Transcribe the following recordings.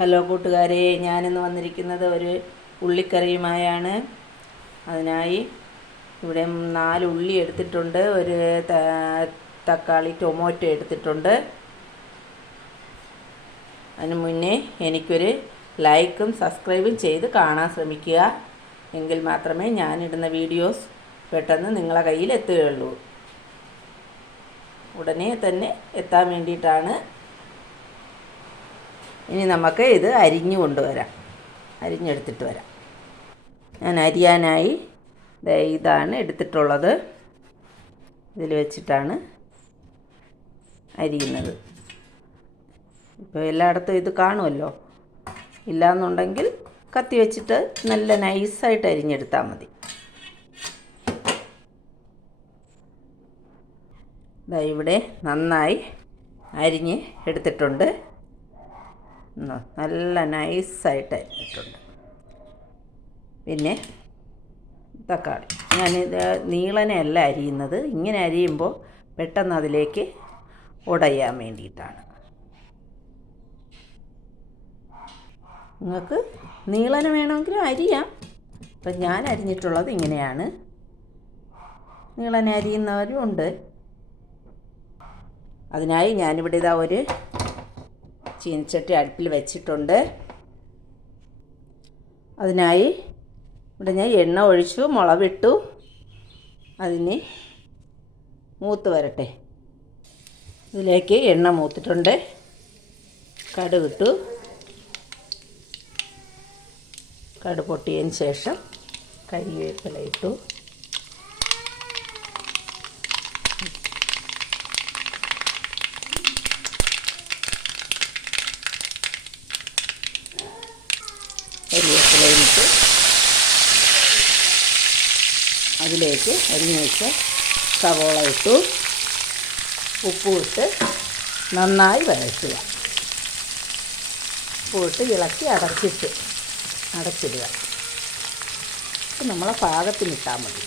Hello കൂട്ടുകാരെ, ഞാനിന്ന് വന്നിരിക്കുന്നത് ഒരു ഉള്ളിക്കറിയുമായാണ്. അതിനായി ഇവിടെ 4 ഉള്ളി എടുത്തിട്ടുണ്ട്, ഒരു തക്കാളി ടൊമാറ്റോ എടുത്തിട്ടുണ്ട്. അതിന് മുന്നേ എനിക്കൊരു ലൈക്കും സബ്സ്ക്രൈബും ചെയ്ത് കാണാൻ ശ്രമിക്കുക. എങ്കിൽ മാത്രമേ ഞാനിടുന്ന വീഡിയോസ് പെട്ടെന്ന് നിങ്ങളെ കയ്യിൽ എത്തുകയുള്ളൂ. ഉടനെ തന്നെ എത്താൻ വേണ്ടിയിട്ടാണ്. ഇനി നമുക്ക് ഇത് അരിഞ്ഞെടുത്തിട്ട് വരാം. ഞാൻ അരിയാനായി ഇതാണ് എടുത്തിട്ടുള്ളത്. ഇതിൽ വെച്ചിട്ടാണ് അരിയുന്നത്. ഇപ്പോൾ എല്ലായിടത്തും ഇത് കാണുമല്ലോ. ഇല്ലയെന്നുണ്ടെങ്കിൽ കത്തി വെച്ചിട്ട് നല്ല നൈസായിട്ട് അരിഞ്ഞെടുത്താൽ മതി. ഇവിടെ നന്നായി അരിഞ്ഞ് എടുത്തിട്ടുണ്ട്. നല്ല നൈസായിട്ട് അരിഞ്ഞിട്ടുണ്ട്. പിന്നെ തക്കാളി ഞാനിത് നീളനെയല്ല അരിയുന്നത്. ഇങ്ങനെ അരിയുമ്പോൾ പെട്ടെന്ന് അതിലേക്ക് ഉടയാൻ വേണ്ടിയിട്ടാണ്. നിങ്ങൾക്ക് നീളനെ വേണമെങ്കിലും അരിയാം. അപ്പം ഞാൻ അരിഞ്ഞിട്ടുള്ളത് ഇങ്ങനെയാണ്. നീളനെ അരിയുന്നവരും ഉണ്ട്. അതിനായി ഞാനിവിടെ ഒരു ചീനച്ചട്ടി അടുപ്പിൽ വെച്ചിട്ടുണ്ട്. അതിനായി ഇവിടെ ഞാൻ എണ്ണ ഒഴിച്ചു, മുളകിട്ടു. അതിന് മൂത്ത് വരട്ടെ. ഇതിലേക്ക് എണ്ണ മൂത്തിട്ടുണ്ട്. കടുകിട്ടു. കടുക് പൊട്ടിയതിന് ശേഷം കരിവേപ്പില ഇട്ടു. കരിവേപ്പിലയിട്ട് അതിലേക്ക് അരിഞ്ഞ് വെച്ച സവോള ഇട്ടു. ഉപ്പും ഇട്ട് നന്നായി വഴറ്റുക. ഉപ്പിട്ട് ഇളക്കി അടച്ചിടുക. ഇത് നമ്മളെ പാകത്തിനിട്ടാൽ മതി.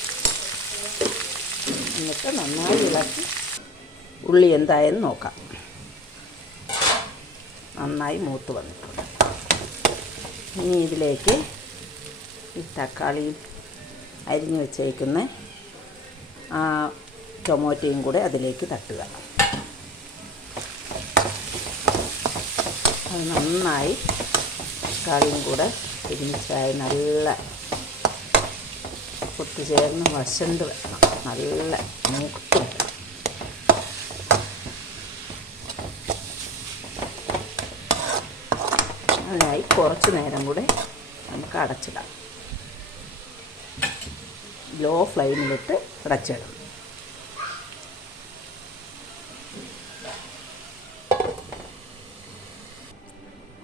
എന്നിട്ട് നന്നായി ഇളക്കി ഉള്ളി എന്തായെന്ന് നോക്കാം. നന്നായി മൂത്ത് വന്നിട്ടുണ്ട്. ഇനി ഇതിലേക്ക് ഈ തക്കാളി അരിഞ്ഞ് വെച്ചേക്കുന്ന ആ ടൊമാറ്റോയും കൂടെ അതിലേക്ക് തട്ടുക. അത് നന്നായി തക്കാളിയും കൂടെ ഒരുമിച്ചായി നല്ല ഒത്തുചേർന്ന് വശണ്ട് വെക്കണം. നല്ല മൂത്ത് വരണം. അതിനായി കുറച്ച് നേരം കൂടെ നമുക്ക് അടച്ചിടാം. ലോ ഫ്ലെയിമിലിട്ട് അടച്ചിടണം.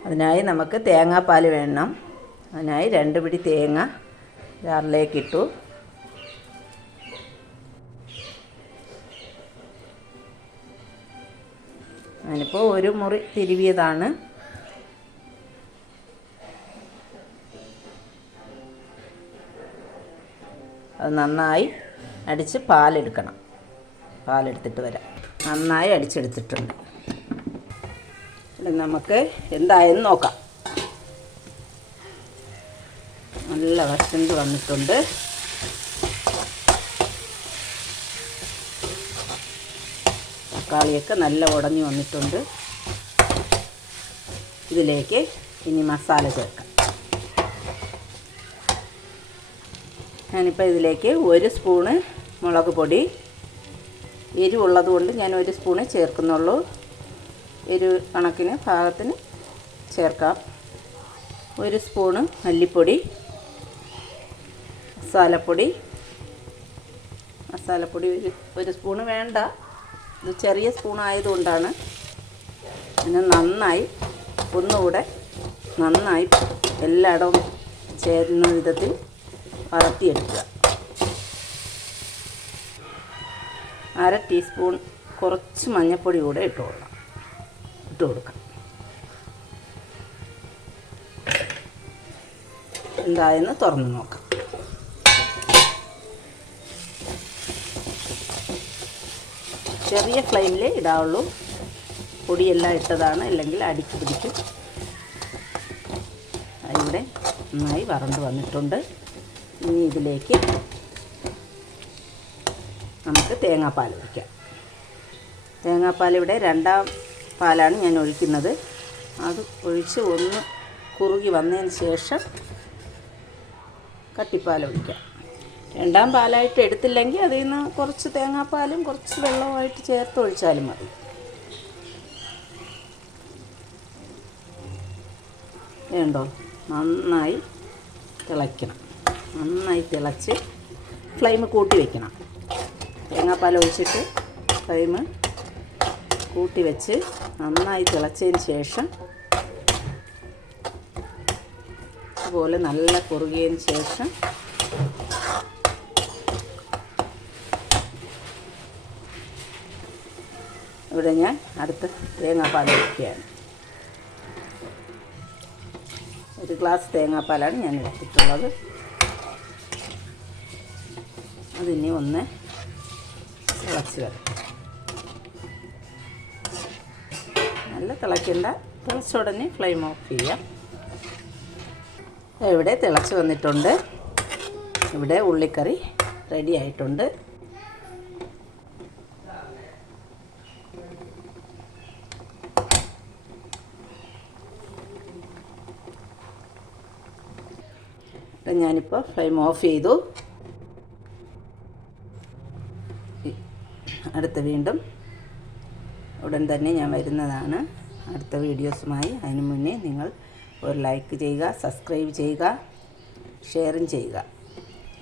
അതിനായി നമുക്ക് തേങ്ങാപ്പാൽ വേണം. അതിനായി 2 പിടി തേങ്ങ ജാറിലേക്കിട്ടു. ഞാനിപ്പോൾ 1 മുറി തിരുവിയതാണ്. അത് നന്നായി അടിച്ച് പാലെടുക്കണം. പാലെടുത്തിട്ട് വരാം. നന്നായി അടിച്ചെടുത്തിട്ടുണ്ട്. നമുക്ക് എന്തായെന്ന് നോക്കാം. നല്ല വശണ്ട് വന്നിട്ടുണ്ട്. തക്കാളിയൊക്കെ നല്ല ഉടഞ്ഞു വന്നിട്ടുണ്ട്. ഇതിലേക്ക് ഇനി മസാല ചേർക്കാം. ഞാനിപ്പോൾ ഇതിലേക്ക് 1 സ്പൂണ് മുളക് പൊടി, എരിവുള്ളത് കൊണ്ട് ഞാൻ 1 സ്പൂണേ ചേർക്കുന്നുള്ളൂ. എരിവ് കണക്കിന് പാകത്തിന് ചേർക്കാം. 1 സ്പൂണ് മല്ലിപ്പൊടി, മസാലപ്പൊടി 1 സ്പൂണ് വേണ്ട. ഇത് ചെറിയ സ്പൂണായതുകൊണ്ടാണ്. പിന്നെ നന്നായി ഒന്നുകൂടെ നന്നായി എല്ലായിടവും ചേരുന്ന വിധത്തിൽ വഴറ്റിയെടുക്കുക. 1/2 ടീസ്പൂൺ കുറച്ച് മഞ്ഞൾപ്പൊടി കൂടെ ഇട്ട് കൊടുക്കാം. എന്തായെന്ന് തുറന്ന് നോക്കാം. ചെറിയ ഫ്ലെയിമിൽ ഇടാവുള്ളൂ. പൊടിയെല്ലാം ഇട്ടതാണ്, അല്ലെങ്കിൽ അടിക്ക് പിടിക്കും. നന്നായി വറണ്ട് വന്നിട്ടുണ്ട്. ഇനി ഇതിലേക്ക് നമുക്ക് തേങ്ങാപ്പാൽ ഒഴിക്കാം. തേങ്ങാപ്പാൽ ഇവിടെ 2ാം പാലാണ് ഞാൻ ഒഴിക്കുന്നത്. അത് ഒഴിച്ച് ഒന്ന് കുറുകി വന്നതിന് ശേഷം കട്ടിപ്പാൽ ഒഴിക്കാം. 2ാം പാലായിട്ട് എടുത്തില്ലെങ്കിൽ അതിൽ നിന്ന് കുറച്ച് തേങ്ങാപ്പാലും കുറച്ച് വെള്ളവുമായിട്ട് ചേർത്ത് ഒഴിച്ചാലും മതി. വേണ്ടോ, നന്നായി തിളയ്ക്കണം. നന്നായി തിളച്ച് ഫ്ലെയിം കൂട്ടി വയ്ക്കണം. തേങ്ങാപ്പാൽ ഒഴിച്ചിട്ട് ഫ്ലെയിം കൂട്ടി വെച്ച് നന്നായി തിളച്ചതിന് ശേഷം അതുപോലെ നല്ല കുറുകിയതിന് ശേഷം ഇവിടെ ഞാൻ അടുത്ത് തേങ്ങാപ്പാൽ ഒഴിക്കുകയാണ്. 1 ഗ്ലാസ് തേങ്ങാപ്പാലാണ് ഞാൻ എടുത്തിട്ടുള്ളത്. അതിനി ഒന്ന് തിളച്ച് വരും. നല്ല തിളയ്ക്കേണ്ട, തിളച്ച ഉടനെ ഫ്ലെയിം ഓഫ് ചെയ്യാം. ഇവിടെ തിളച്ച് വന്നിട്ടുണ്ട്. ഇവിടെ ഉള്ളിക്കറി റെഡി ആയിട്ടുണ്ട്. ഞാനിപ്പോൾ ഫ്ലെയിം ഓഫ് ചെയ്തു. അടുത്ത വീണ്ടും ഉടൻ തന്നെ ഞാൻ വരുന്നതാണ് അടുത്ത വീഡിയോസുമായി. അതിനു മുന്നേ നിങ്ങൾ ഒരു ലൈക്ക് ചെയ്യുക, സബ്സ്ക്രൈബ് ചെയ്യുക, ഷെയറും ചെയ്യുക.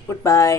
Good bye.